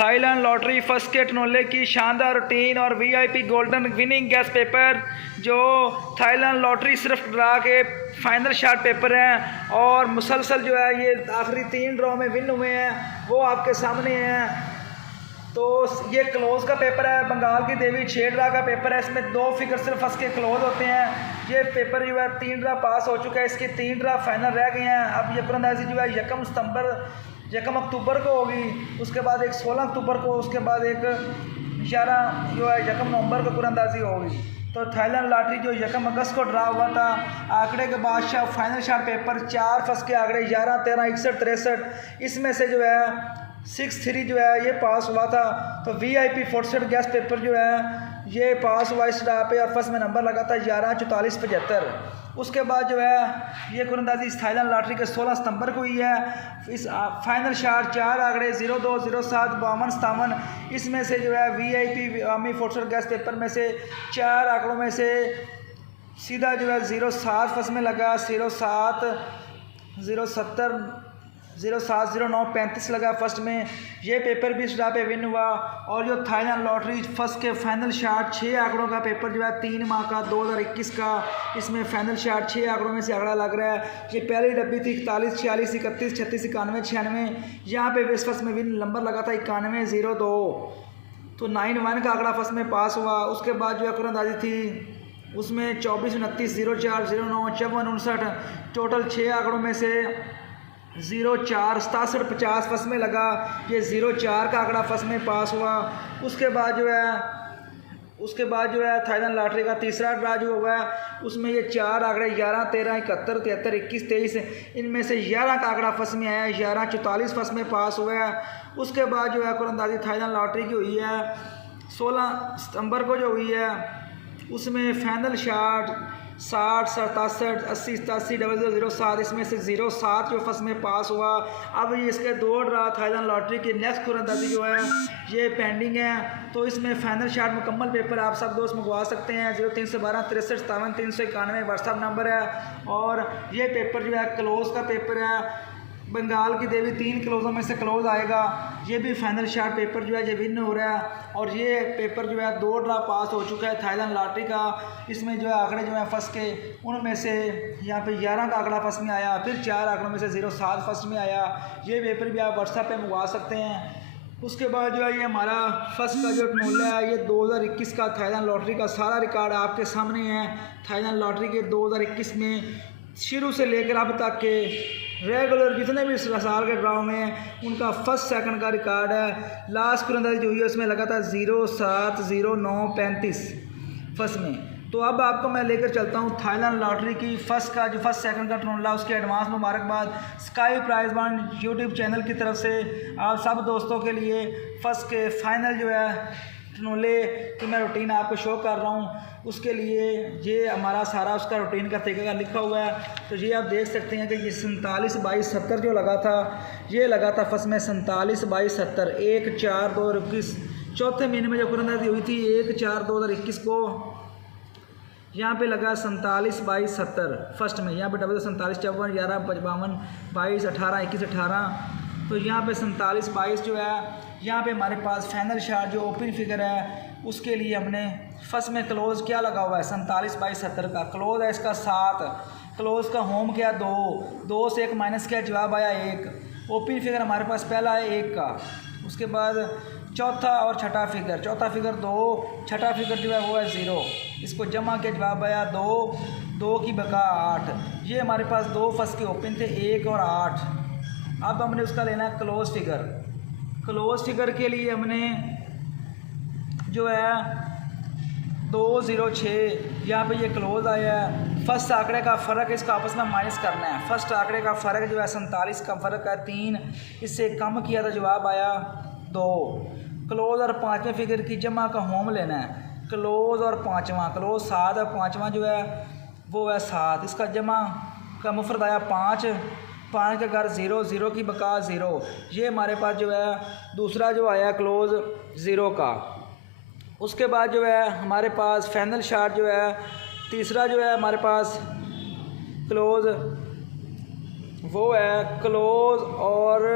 Thailand lottery first के टनोले की शानदार रूटीन और VIP golden winning gas paper जो थाईलैंड लॉटरी सिर्फ ड्रा के फाइनल शॉट पेपर हैं और मुसलसल जो है ये आखिरी 3 ड्रॉ में विन हुए हैं वो आपके सामने हैं। तो ये क्लोज का पेपर है, बंगाल की देवी 6 ड्रा का पेपर है। इसमें 2 फिगर सिर्फ फर्स्ट के क्लोज होते हैं। ये पेपर जो है 3 ड्रा पास हो चुका है, इसकी 3 ड्रा फाइनल रह गए हैं। अब ये कुरंदाजी जो है 1 अक्टूबर को होगी, उसके बाद एक 16 अक्टूबर को, उसके बाद एक 11 जो है 1 नवंबर को कुरंदाजी होगी। तो थाईलैंड लॉटरी जो 1 अगस्त को ड्रा हुआ था, आंकड़े के बादशाह फाइनल शॉट पेपर 4 फर्स्ट के आंकड़े 11, 13, 61, 63, इसमें से जो है 6-3 जो है ये पास हुआ था। तो वीआईपी 47 गैस पेपर जो है ये पास हुआ इस ड्रा पे और फर्स्ट में नंबर लगा था 11, 44, 75। उसके बाद जो है ये कुरंदाजी इस थाईलैंड लॉटरी के 16 सितंबर को हुई है। इस फाइनल शॉट 4 आंकड़े 02, 07, 52, 57, इसमें से जो है वीआईपी आर्मी 47 गैस पेपर में से 4 आंकड़ों में से सीधा जो है 07 फर्स्ट में लगा, 07, 070, 07, 09, 35 लगा फर्स्ट में। ये पेपर भी इस ड्रा पे विन हुआ। और जो थाईलैंड लॉटरी फर्स्ट के फाइनल शॉट 6 आंकड़ों का पेपर जो है 3 माह का 2021 का, इसमें फाइनल शॉट 6 आंकड़ों में से आंकड़ा लग रहा है। ये पहली डब्बी थी 41, 46, 31, 36, 91, 96। यहाँ पे फर्स्ट में विन नंबर लगा था 91, 02। तो 91 का आंकड़ा फर्स्ट में पास हुआ। उसके बाद जो है कुरंदाजी थी उसमें 24, 29, 04, 09, 54, 59, टोटल 6 आंकड़ों में से 04, 67, 50 फर्स्ट में लगा। ये 04 का आंकड़ा फर्स्ट में पास हुआ। उसके बाद जो है थाईलैंड लॉटरी का तीसरा ड्रा जो हुआ है उसमें ये 4 आंकड़े 11, 13, 71, 73, 21, 23, इनमें से 11 का आंकड़ा फर्स्ट में आया, 11, 44 फर्स्ट में पास हुआ है। उसके बाद जो है कुरंदाजी थाईलैंड लॉटरी की हुई है 16 सितंबर को जो हुई है, उसमें फाइनल शॉट 60, 67, 80, 87, 0007, इसमें से 07 जो फर्स्ट में पास हुआ। अब इसके 2 ड्रा थाईलैंड लॉटरी की नेक्स्ट कुरंदाजी जो है ये पेंडिंग है। तो इसमें फाइनल शॉट मुकम्मल पेपर आप सब दोस्त मंगवा सकते हैं। 0312 63 57 391 व्हाट्सअप नंबर है। और ये पेपर जो है क्लोज का पेपर है, बंगाल की देवी 3 क्लोज़ों में से क्लोज आएगा। ये भी फाइनल शॉट पेपर जो है ये विन हो रहा है। और ये पेपर जो है 2 ड्रा पास हो चुका है थाईलैंड लॉटरी का। इसमें जो है आंकड़े जो है फर्स्ट के उनमें से यहाँ पे 11 का आंकड़ा फर्स्ट में आया, फिर 4 आंकड़ों में से 07 फर्स्ट में आया। ये पेपर भी आप व्हाट्सएप पे मंगवा सकते हैं। उसके बाद जो है ये हमारा फर्स्ट का जो टनोला है ये 2021 का थाईलैंड लॉटरी का सारा रिकॉर्ड आपके सामने है। थाईलैंड लॉटरी के 2021 में शुरू से लेकर अब तक के रेगुलर जितने भी साल के ड्राव में हैं उनका फर्स्ट सेकंड का रिकॉर्ड है। लास्ट कुरंदाजी जो हुई है उसमें लगा था 07, 09, 35 फर्स्ट में। तो अब आपको मैं लेकर चलता हूँ थाईलैंड लॉटरी की फर्स्ट सेकंड का टनोला, उसके एडवांस मुबारकबाद sky prize bond YouTube channel की तरफ से आप सब दोस्तों के लिए फर्स्ट के फाइनल जो है टनोले की मैं रूटीन आपको शो कर रहा हूँ। उसके लिए ये हमारा सारा उसका रूटीन का तरीका लिखा हुआ है। तो ये आप देख सकते हैं कि ये 47, 22, 70 जो लगा था, ये लगा था फर्स्ट में 47, 22, 70, 1, 4, 2021। चौथे महीने में जो कुरंदाजी हुई थी 1, 4, 2021 को यहाँ पे लगा 47, 22, 70 फर्स्ट में। यहाँ पे डबल 47, 54, 11, 55, 22, 18, 21, 18। तो यहाँ पे 47, 22 जो है यहाँ पे हमारे पास फाइनल शॉट जो ओपन फिगर है उसके लिए हमने फर्स्ट में क्लोज क्या लगा हुआ है 47, 22, 70 का क्लोज है इसका 7, क्लोज का होम क्या 2 से 1 माइनस किया जवाब आया 1। ओपन फिगर हमारे पास पहला है 1 का। उसके बाद चौथा और छठा फिगर, चौथा फिगर 2, छठा फिगर जो है वो है 0, इसको जमा के जवाब आया 2 की बका 8। ये हमारे पास 2 फर्स्ट के ओपन थे 1 और 8। अब हमने उसका लेना है क्लोज फिगर। क्लोज फिगर के लिए हमने जो है 206 यहाँ पे ये क्लोज आया है। फर्स्ट आंकड़े का फ़र्क इसका आपस में माइनस करना है। फर्स्ट आंकड़े का फ़र्क जो है 47 का फ़र्क है 3, इससे कम किया तो जवाब आया 2। क्लोज और 5वें फिगर की जमा का होम लेना है। क्लोज और 5वां, क्लोज 7 और 5वां जो है वो है 7, इसका जमा का मुफरद आया 5 का घर 0, 0 की बका 0। ये हमारे पास जो है दूसरा जो आया क्लोज 0 का। उसके बाद जो है हमारे पास फाइनल शॉट जो है तीसरा जो है हमारे पास क्लोज वो है क्लोज और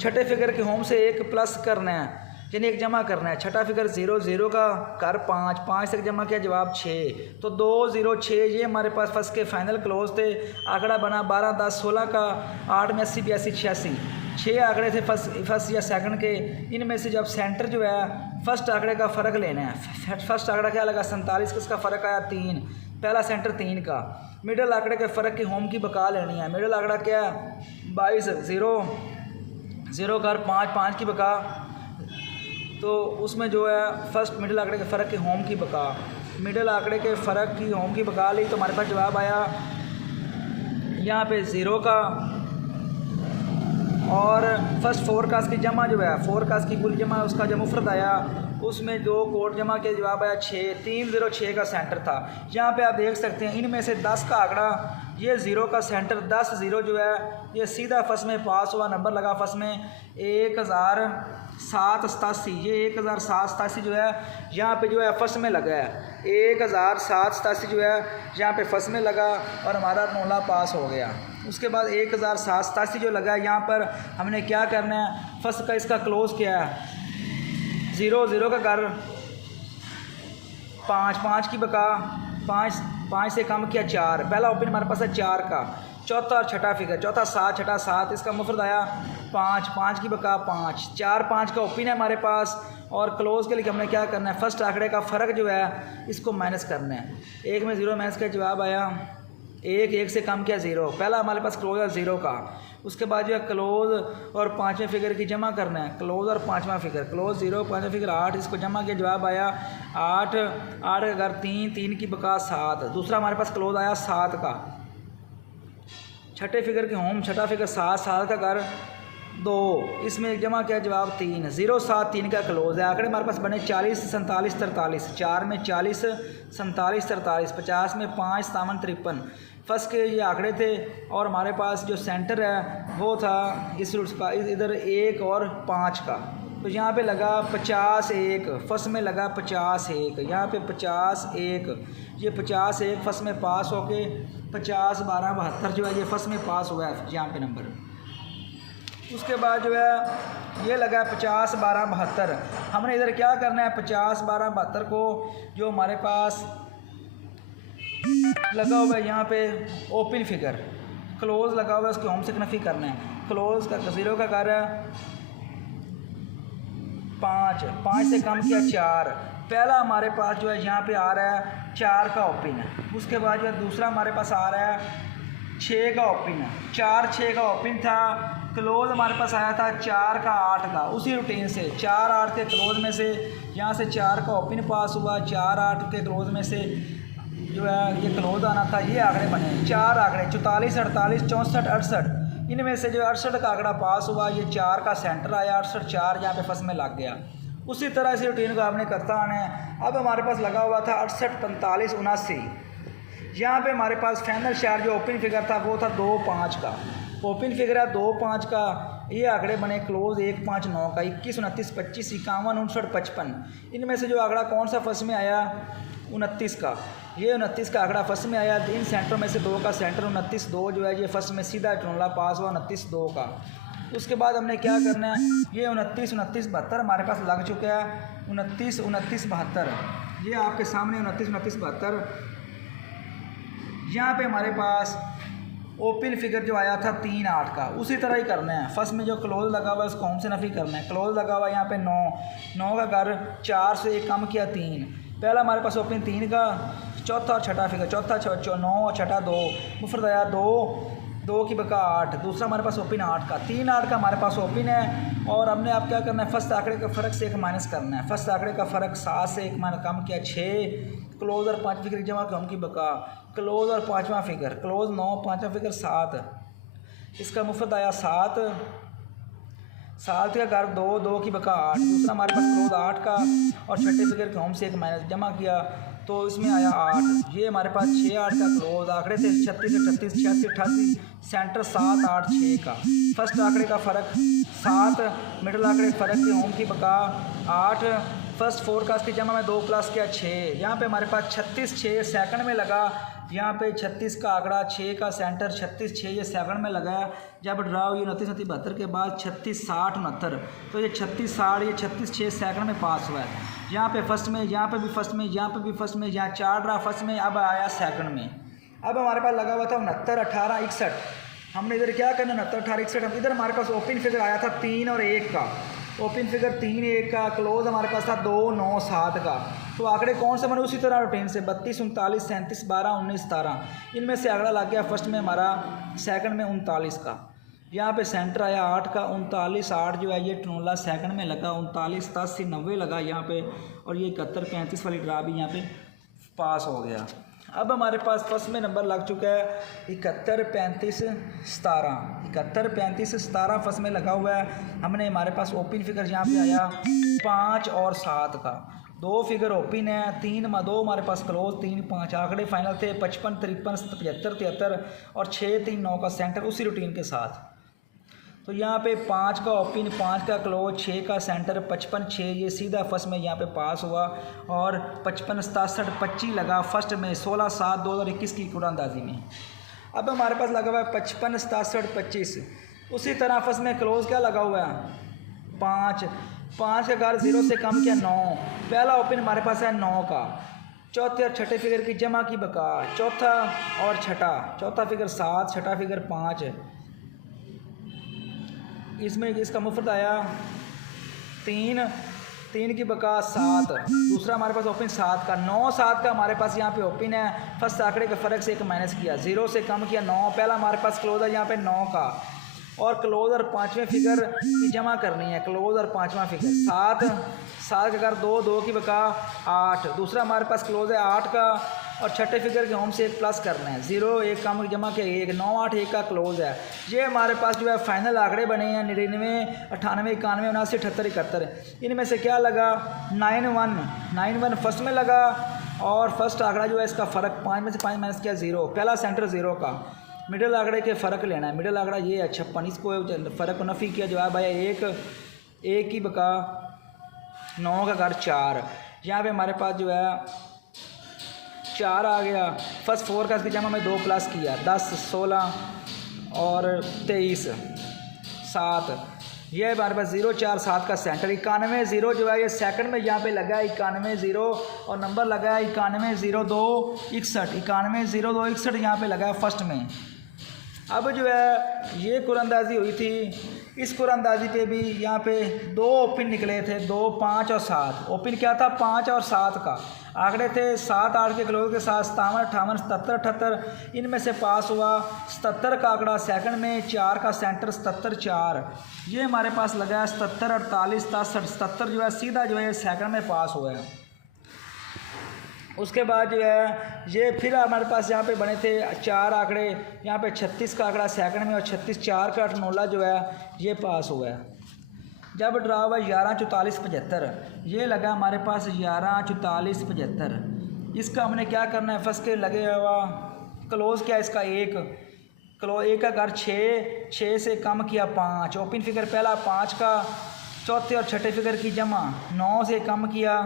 छठे फिगर के होम से 1 प्लस करना है। यानी एक जमा करना है। छठा फिगर 0 0 का कर 5 5 तक जमा किया, जवाब 6। तो 2 0 6 ये हमारे पास फर्स्ट के फाइनल क्लोज थे। आंकड़ा बना 12 10 16 का, 8 में 80 82 86 6 आंकड़े थे फर्स्ट या सेकंड के। इनमें से जब सेंटर जो है फर्स्ट आंकड़े का फ़र्क लेना है। फर्स्ट आंकड़ा क्या लगा 47 का, इसका फ़र्क आया 3, पहला सेंटर 3 का। मिडल आंकड़े के फ़र्क की होम की बका लेनी है। मिडल आंकड़ा क्या 22 0 0 कर 5 5 की बका, तो उसमें जो है फर्स्ट मिडिल आंकड़े के फ़र्क की होम की बका, मिडिल आंकड़े के फ़र्क की होम की बका ली, तो हमारे पास जवाब आया यहाँ पे 0 का। और फर्स्ट फोरकास्ट की जमा जो है, फोरकास्ट की कुल जमा उसका जो मुफरद आया उसमें 2 कोड जमा के जवाब आया 6। 3 0 6 का सेंटर था। यहाँ पे आप देख सकते हैं इनमें से 10 का आंकड़ा, ये 0 का सेंटर 10 0 जो है ये सीधा फर्स्ट में पास हुआ, नंबर लगा फर्स्ट में 1787। ये 1787 जो है यहाँ पे जो है फर्स्ट में लगा है। 1787 जो है यहाँ पे फर्स्ट में लगा और हमारा नोला पास हो गया। उसके बाद 1787 जो लगा है यहाँ पर हमने क्या करना है, फर्स्ट का इसका क्लोज किया है 0 0 का कर 5 5 की बका, 5 से कम किया 4, पहला ओपन हमारे पास है 4 का। चौथा और छठा फिगर, चौथा 7 छठा 7, इसका मुफरद आया 5 5 की बका 5, 4 5 का ओपन है हमारे पास। और क्लोज के लिए हमने क्या करना है, फर्स्ट आंकड़े का फ़र्क जो है इसको माइनस करना है। 1 में 0 माइनस का जवाब आया 1, 1 से कम किया 0, पहला हमारे पास क्लोज है 0 का। उसके बाद जो है क्लोज और 5वें फिगर की जमा करना है। क्लोज और 5वां फिगर, क्लोज 0 5वां फिगर 8, इसको जमा किया जवाब आया 8 8 का घर 3 3 की बका 7, दूसरा हमारे पास क्लोज आया 7 का। छठे फिगर के होम, छठा फिगर 7 7 का घर 2, इसमें एक जमा किया जवाब 3 0 7 3 का क्लोज है। आंकड़े हमारे पास बने 40 47 43, 4 में 40 47 43, 50 में 5 57 53, फर्स्ट के ये आंकड़े थे। और हमारे पास जो सेंटर है वो था इस का इधर 1 और 5 का, तो यहाँ पे लगा 50 1, फर्स्ट में लगा 50 1, यहाँ पे 50 1, ये 50 1 फर्स्ट में पास होके 50 12 72 जो है ये फर्स्ट में पास हुआ है यहाँ पे नंबर। उसके बाद जो है ये लगा 50 12 72, हमने इधर क्या करना है 50 12 72 को जो हमारे पास लगा हुआ है यहाँ पे ओपन फिगर, क्लोज लगा हुआ है, उसके होम से नफ़ी करना है। क्लोज का 0 का कर है 5 5 से कम किया 4, पहला हमारे पास जो है यहाँ पे आ रहा है 4 का ओपन है। उसके बाद जो है दूसरा हमारे पास आ रहा है 6 का ओपन है, 4 6 का ओपन था। क्लोज हमारे पास आया था 4 का 8 का, उसी रूटीन से 4 8 के क्लोज में से यहाँ से 4 का ओपन पास हुआ, 4 8 के क्लोज में से जो है ये क्लोज आना था। ये आंकड़े बने 4 आंकड़े 44 48 64 68, इनमें से जो 68 का आंकड़ा पास हुआ, ये 4 का सेंटर आया 68 4 यहाँ पे फर्स्ट में लग गया। उसी तरह इस रूटीन को आपने करता आना है। अब हमारे पास लगा हुआ था 68 45 79, यहाँ पे हमारे पास फाइनल शार जो ओपन फिगर था वो था 2 5 का, ओपन फिगर है 2 5 का। ये आंकड़े बने क्लोज 1 5 9 का, 21 29 25 51 59 55, इनमें से जो आंकड़ा कौन सा फर्स्ट में आया 29 का, ये 29 का आंकड़ा फर्स्ट में आया। इन सेंटरों में से 2 का सेंटर 29 2 जो है ये फर्स्ट में सीधा टोला पास हुआ 29 2 का। उसके बाद हमने क्या करना है, ये 29 29 72 हमारे पास लग चुका है, 29 29 72, ये आपके सामने 29 29 72। यहाँ पे हमारे पास ओपन फिगर जो आया था 3 8 का, उसी तरह ही करना है। फर्स्ट में जो क्लोज लगा हुआ है उसको होम से नफ़ी करना है। क्लोज लगा हुआ है यहाँ पे 9 9 का घर 4 से 1 कम किया 3, पहला हमारे पास ओपन 3 का। चौथा और छठा फिगर, चौथा 9 और छठा 2, मुफरद आया 2 2 की बका 8, दूसरा हमारे पास ओपन 8 का। 3 8 का हमारे पास ओपन है। और हमने आप क्या करना है, फर्स्ट आंकड़े का फ़र्क से 1 माइनस करना है। फर्स्ट आंकड़े का फ़र्क 7 से 1 माइनस कम किया 6, क्लोज और 5 फिगर जमा हम की बका, क्लोज और 5वां फिगर, क्लोज 9 5वां फिगर 7, इसका मुफरद आया 7 7 का घर 2 2 की बका 8, दूसरा हमारे पास क्लोज 8 का। और छठे फिगर के होम से 1 माइनस जमा किया तो इसमें आया 8। ये हमारे पास 6 8 का क्लोज, आंकड़े थे 36 38 86 88, सेंटर 7 8 6 का। फर्स्ट आंकड़े का फ़र्क 7, मिडिल आंकड़े फ़र्क के होम की बका 8, फर्स्ट फोरकास्ट की जमा में 2 प्लस किया 6। यहाँ पे हमारे पास 36 6 सेकंड में लगा, यहाँ पे 36 का आंकड़ा, 6 का सेंटर, 36 6 ये सेकंड में लगा है। जब ड्रा हुई 29 29 72 के बाद 36 60 69, तो ये 36 60 ये 36 6 सेकंड में पास हुआ है। यहाँ पे फर्स्ट में, यहाँ पे भी फर्स्ट में, यहाँ पे भी फर्स्ट में, यहाँ 4 ड्रा फर्स्ट में, अब आया सेकंड में। अब हमारे पास लगा हुआ था 69 18 61। हमने इधर क्या करना, 69 18 61, इधर हमारे पास ओपन फिगर आया था 3 और 1 का। ओपन फिगर 3 1 का, क्लोज हमारे पास था 2 9 7 का। तो आंकड़े कौन से बने, उसी तरह रूटीन से 32 39 37 12 19 17। इनमें से आंकड़ा लग गया फर्स्ट में हमारा, सेकंड में 39 का। यहाँ पे सेंटर आया 8 का, 39 8 जो है ये टनोला सेकंड में लगा, 39 87 90 लगा यहाँ पे, और ये 71 35 वाली ड्रा भी यहाँ पे पास हो गया। अब हमारे पास फर्स्ट में नंबर लग चुका है 71 35 17। 71 35 17 फर्स्ट में लगा हुआ है। हमने हमारे पास ओपन फिगर यहाँ पे आया 5 और 7 का, 2 फिगर ओपन है, 3 2 हमारे पास क्लोज, 3 5 आंकड़े फाइनल थे 55 53 75 73 और 6 3 9 का सेंटर उसी रूटीन के साथ। तो यहाँ पे 5 का ओपन, 5 का क्लोज, 6 का सेंटर, 55 6 ये सीधा फर्स्ट में यहाँ पे पास हुआ, और 55 67 25 लगा फर्स्ट में 16 7 2021 की कुरानंदाजी में। अब हमारे पास लगा हुआ है 55 67 25। उसी तरह फर्स्ट में क्लोज क्या लगा हुआ है 5 5 का घर 0 से कम किया 9। पहला ओपन हमारे पास है 9 का। चौथे और छठे फिगर की जमा की बका, चौथा और छठा, चौथा फिगर 7 छठा फिगर 5। इसमें इसका मुफ्त आया 3 3 की बका 7। दूसरा हमारे पास ओपन 7 का, 9 7 का हमारे पास यहाँ पे ओपन है। फर्स्ट आंकड़े के फ़र्क से 1 माइनस किया, 0 से कम किया 9। पहला हमारे पास क्लोज है यहाँ पे 9 का, और क्लोज और 5वें फिगर की जमा करनी है, क्लोज और 5वां फिगर 7 7 का अगर 2 2 की बका 8। दूसरा हमारे पास क्लोज है 8 का, और छठे फिगर के होम से 1 प्लस करना है, 0 1 कम जमा के 1 9 8 1 का क्लोज है। ये हमारे पास जो है फाइनल आंकड़े बने हैं 99 98 91 79 78 71। इनमें से क्या लगा 91 फर्स्ट में लगा, और फर्स्ट आंकड़ा जो है इसका फ़र्क 5 में से 5 माइनस किया 0। पहला सेंटर 0 का, मिडिल आंकड़े के फ़र्क लेना है। मिडिल आंकड़ा ये है 56, इसको फ़र्क को नफ़ी किया, जवाब आया 1 की बका 9 का घर 4। यहाँ पे हमारे पास जो है 4 आ गया। फर्स्ट 4 का इसकी जमा में 2 प्लस किया, 10 16 और 23 7। ये हमारे पास 0 4 7 का सेंटर। 91 0 जो है ये सेकंड में यहाँ पे लगा है 91 0, और नंबर लगा है 91 02 61। 91 02 61 यहाँ पे लगा है फर्स्ट में। अब जो है ये कुरानंदाजी हुई थी, इस कुरानंदाजी पे भी यहाँ पे 2 ओपन निकले थे, 2 5 और 7। ओपन क्या था 5 और 7 का, आंकड़े थे 7 8 के क्लोज के साथ 57 58 77 78। इनमें से पास हुआ 77 का आंकड़ा सेकंड में, 4 का सेंटर 77 4। ये हमारे पास लगा है 77 48 67 77 जो है सीधा जो है सेकंड में पास हुआ है। उसके बाद जो है ये फिर हमारे पास यहाँ पे बने थे 4 आंकड़े, यहाँ पे 36 का आंकड़ा सेकंड में, और 36 4 का टनोला जो है ये पास हुआ है। जब ड्रा हुआ 11 44 75, ये लगा हमारे पास 11 44 75। इसका हमने क्या करना है, फर्स्ट के लगे हुआ क्लोज क्या इसका 1 का घर 6 से कम किया 5। ओपन फिगर पहला 5 का, चौथे और छठे फिगर की जमा 9 से कम किया,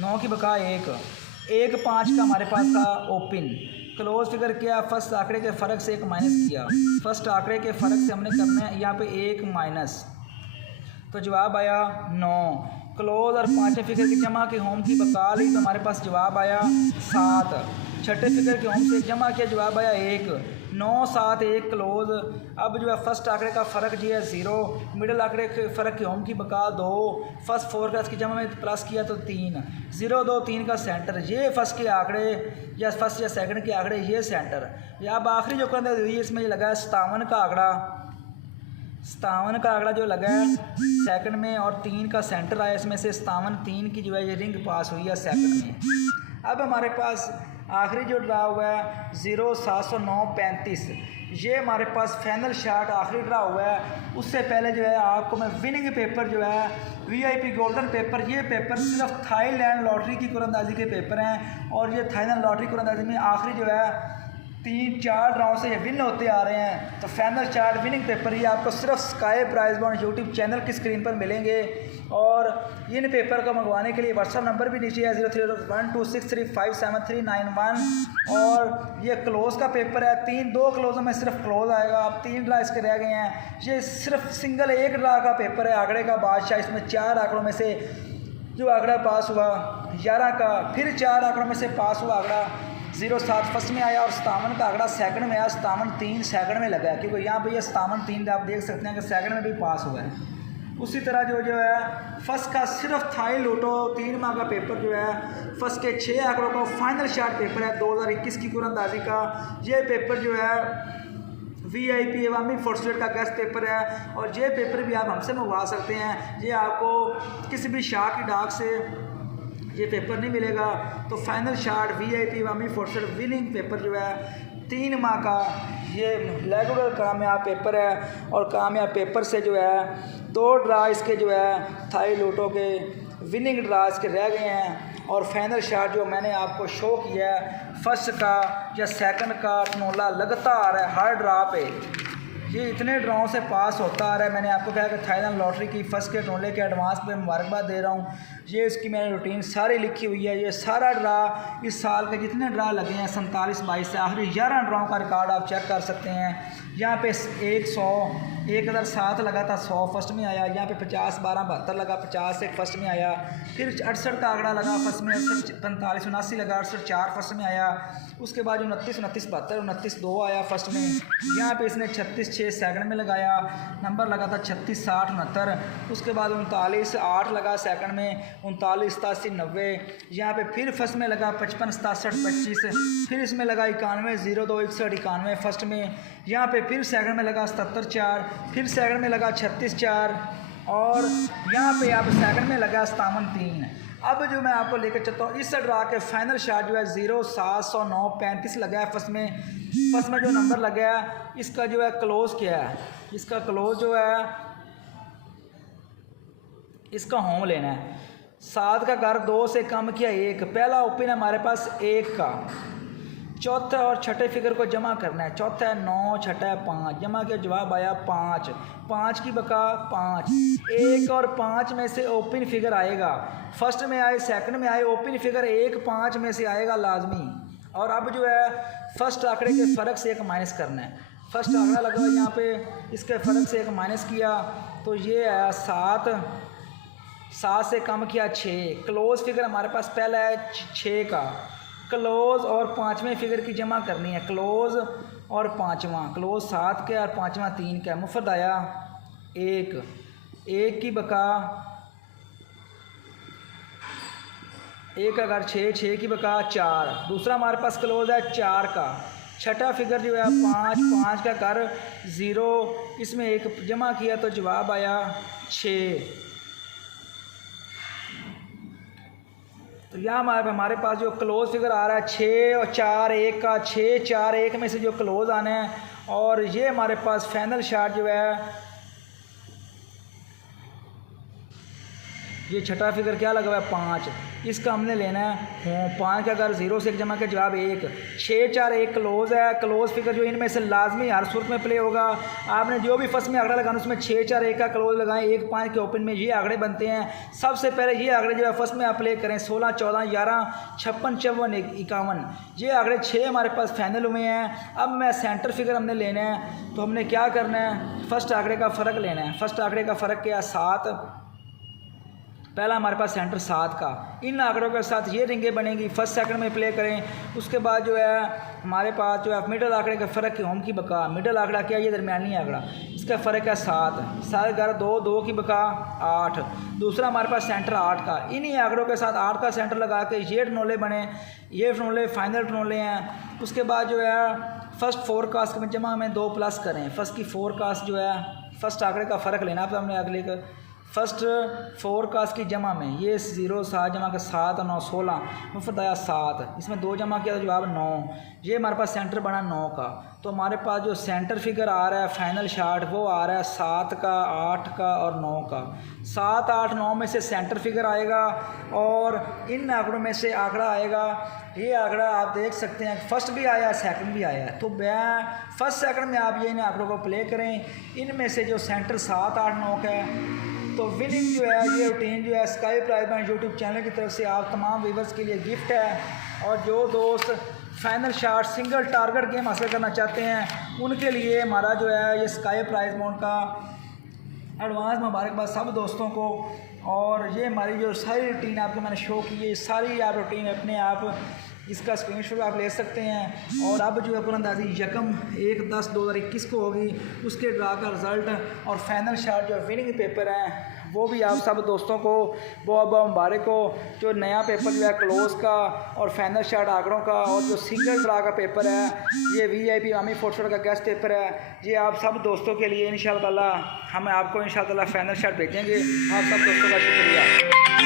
9 की बका 1 5 का हमारे पास था ओपन। क्लोज फिगर किया, फर्स्ट आंकड़े के फ़र्क से 1 माइनस किया, फर्स्ट आंकड़े के फ़र्क से हमने करना है यहाँ पे 1 माइनस, तो जवाब आया 9। क्लोज और 5वें फिगर की जमा के होम की बका ली, तो हमारे पास जवाब आया 7। छठे फिगर के होम से जमा किया, जवाब आया 1 9 7 1 क्लोज। अब जो है फर्स्ट आंकड़े का फ़र्क जो है 0, मिडिल आंकड़े के फ़र्क के होम की बका 2, फर्स्ट 4 का इसकी जमा में प्लस किया तो 3 0 2 3 का सेंटर। ये फर्स्ट के आंकड़े या फर्स्ट या सेकंड के आंकड़े, ये सेंटर। या अब आखिरी जो करना हुई है इसमें लगा है 57 का आंकड़ा, 57 का आंकड़ा जो लगा है सेकंड में, और 3 का सेंटर आया इसमें से 57 3 की जो है ये रिंग पास हुई है सेकंड में। अब हमारे पास आखिरी जो ड्रा हुआ है 0 709 35, ये हमारे पास फाइनल शॉट आखिरी ड्रा हुआ है। उससे पहले जो है आपको मैं विनिंग पेपर जो है VIP गोल्डन पेपर, ये पेपर सिर्फ थाईलैंड लॉटरी की कुरानंदाजी के पेपर हैं, और ये थाईलैंड लॉटरी कुरानंदाजी में आखिरी जो है 3-4 राउंड से ये विन होते आ रहे हैं। तो फाइनल चार्ट विनिंग पेपर ये आपको सिर्फ sky prize bond YouTube channel की स्क्रीन पर मिलेंगे। और इन पेपर को मंगवाने के लिए व्हाट्सअप नंबर भी नीचे है 0312635731। और ये क्लोज का पेपर है, 2 क्लोजों में सिर्फ क्लोज आएगा। अब 3 ड्रा इसके रह गए हैं। ये सिर्फ सिंगल 1 ड्रा का पेपर है, आंकड़े का बादशाह। इसमें 4 आंकड़ों में से जो आंकड़ा पास हुआ 11 का, फिर 4 आंकड़ों में से पास हुआ आंकड़ा 07 फर्स्ट में आया और 57 का आंकड़ा सेकंड में आया। 57 3 सेकंड में लगा है, क्योंकि यहाँ पे ये 57 3 आप देख सकते हैं कि सेकंड में भी पास हुआ है। उसी तरह जो है फर्स्ट का सिर्फ थाई लूटो 3 माह का पेपर जो है, फर्स्ट के 6 आंकड़ों का फाइनल शार्ट पेपर है 2021 की कुरानंदाजी का। ये पेपर जो है VIP अवामी फोर्सलेट का गेस्ट पेपर है। और ये पेपर भी आप हमसे मंगवा सकते हैं। ये आपको किसी भी शाह की डाक से ये पेपर नहीं मिलेगा। तो फाइनल शार्ट VIP अवामी फोर्सलेट विनिंग पेपर जो है 3 माह का ये रेगुलर कामयाब पेपर है। और कामयाब पेपर से जो है 2 ड्रा इसके जो है थाई लूटो के विनिंग ड्रा इसके रह गए हैं। और फाइनल शार्ट जो मैंने आपको शो किया है फर्स्ट का या सेकंड का टनोला लगता आ रहा है हर ड्रा पे। ये इतने ड्राओं से पास होता आ रहा है। मैंने आपको कहा कि थाईलैंड लॉटरी की फर्स्ट के टोले के एडवांस पे मुबारकबाद दे रहा हूँ। ये इसकी मैंने रूटीन सारी लिखी हुई है। ये सारा ड्रा इस साल के जितने ड्रा लगे हैं 47-22 से आखिरी 11 ड्राओं का रिकॉर्ड आप चेक कर सकते हैं। यहाँ पे 1007 लगा था 100 फर्स्ट में आया। यहाँ पे 50 12 72 लगा 50 से फर्स्ट में आया। फिर 68 का आंकड़ा लगा फर्स्ट में, 45 79 लगा 68 4 फर्स्ट में आया। उसके बाद 29 29 72 29 2 आया फर्स्ट में। यहाँ पे इसने 36 6 सेकंड में लगाया, नंबर लगा था 36 60 69। उसके बाद 39 8 लगा सेकंड में, 39 87 90। यहाँ पे फिर फर्स्ट में लगा 55 67 25। फिर इसमें लगा 91 02 61 91 फर्स्ट में। यहाँ पे फिर सेकंड में लगा 77 4। फिर सेकंड में लगा 36 4। और यहाँ पे अब सेकंड में लगा 57 3। अब जो मैं आपको लेकर चलता हूँ इस ड्रा के फाइनल शार्ट जो है 0 709 35 लगा है फर्स्ट में। फर्स्ट में जो नंबर लगा है इसका जो है क्लोज क्या है, इसका क्लोज जो है इसका होम लेना है। 7 का घर 2 से कम किया 1, पहला ओपन है हमारे पास 1 का। चौथा और छठे फिगर को जमा करना है। चौथा है 9, छठा है 5, जमा किया जवाब आया 5। 5 की बका 5। 1 और 5 में से ओपन फिगर आएगा, फर्स्ट में आए सेकंड में आए, ओपन फिगर 1 5 में से आएगा लाजमी। और अब जो है फर्स्ट आंकड़े के फ़र्क से 1 माइनस करना है। फर्स्ट आंकड़ा लगा यहाँ पे, इसके फ़र्क से 1 माइनस किया तो ये आया 7। 7 से कम किया 6। क्लोज फिगर हमारे पास पहला है 6 का। क्लोज और 5वें फिगर की जमा करनी है। क्लोज और 5वां, क्लोज 7 के और 5वां 3 का। मुफ्त आया 1। 1 की बका 1 का घर 6, 6 की बका 4। दूसरा हमारे पास क्लोज है 4 का। छठा फिगर जो है 5, 5 का घर 0, इसमें 1 जमा किया तो जवाब आया 6। तो यहाँ हमारे पास जो क्लोज फिगर आ रहा है 6 और 4 1 का, 6 4 1 में से जो क्लोज आना है। और ये हमारे पास फाइनल शार्ट जो है ये छठा फिगर क्या लगा हुआ है 5, इसका हमने लेना है 5 का अगर 0 से 1 जमा के जवाब 1। 6 4 1 क्लोज है। क्लोज फिगर जो इनमें से लाजमी हर सूरत में प्ले होगा। आपने जो भी फर्स्ट में आंकड़ा लगाना उसमें 6 4 1 का क्लोज लगाएं। 1 5 के ओपन में ये आंकड़े बनते हैं। सबसे पहले ये आंकड़े जो है फर्स्ट में आप प्ले करें 16 14 11 56 54 51। ये आंकड़े 6 हमारे पास फाइनल हुए हैं। अब मैं सेंटर फिगर हमने लेना है तो हमने क्या करना है, फर्स्ट आंकड़े का फ़र्क लेना है। फर्स्ट आंकड़े का फ़र्क क्या है 7। पहला हमारे पास सेंटर 7 का। इन आंकड़ों के साथ ये रिंगें बनेंगी, फर्स्ट सेकंड में प्ले करें। उसके बाद जो है हमारे पास जो है मिडल आंकड़े का फ़र्क है होम की बका। मिडल आंकड़ा क्या है, ये दरमियानी आंकड़ा, इसका फ़र्क है 7। 7 11 2 2 की बका 8। दूसरा हमारे पास सेंटर 8 का। इन्हीं आंकड़ों के साथ 8 का सेंटर लगा के ये टनोले बने, ये टनोले फाइनल टनोले हैं। उसके बाद जो है फर्स्ट फोरकास्ट में जमा हमें 2 प्लस करें। फर्स्ट की फोरकास्ट जो है फर्स्ट आंकड़े का फ़र्क लेना, फिर हमने अगले का फर्स्ट फोरकास्ट की जमा में ये 0 7 जमा के 7 और 9 16 मुफ्त आया 7, इसमें 2 जमा किया तो जवाब 9। ये हमारे पास सेंटर बना 9 का, तो हमारे पास जो सेंटर फिगर आ रहा है फाइनल शार्ट वो आ रहा है 7 का, 8 का और 9 का। 7 8 9 में से सेंटर फिगर आएगा और इन आंकड़ों में से आंकड़ा आएगा। ये आंकड़ा आप देख सकते हैं फर्स्ट भी आया सेकंड भी आया है, तो फर्स्ट सेकंड में आप ये इन आंकड़ों को प्ले करें। इनमें से जो सेंटर 7 8 9 का है, तो विनिंग जो है ये रूटीन जो है sky prize bank YouTube channel की तरफ से आप तमाम व्यूअर्स के लिए गिफ्ट है। और जो दोस्त final shot single target game हासिल करना चाहते हैं उनके लिए हमारा जो है ये स्काई प्राइज मोड का एडवांस मुबारकबाद सब दोस्तों को। और ये हमारी जो सारी रूटीन आपको मैंने शो की है, सारी आप रूटीन अपने आप इसका स्क्रीनशॉट आप ले सकते हैं। और अब जो है कुरअंदाजी 1/10/2021 को होगी, उसके ड्रा का रिज़ल्ट और फाइनल शॉट जो विनिंग पेपर है वो भी आप सब दोस्तों को बहुत बहुत मुबारक हो। जो नया पेपर जो है क्लोज का और फाइनल शॉट आंकड़ों का और जो सिंगल ड्रा का पेपर है ये VIP आर्मी फोर्स का गेस्ट पेपर है, ये आप सब दोस्तों के लिए इंशाअल्लाह हम आपको इंशाअल्लाह फाइनल शॉट भेजेंगे। आप सब दोस्तों का शुक्रिया।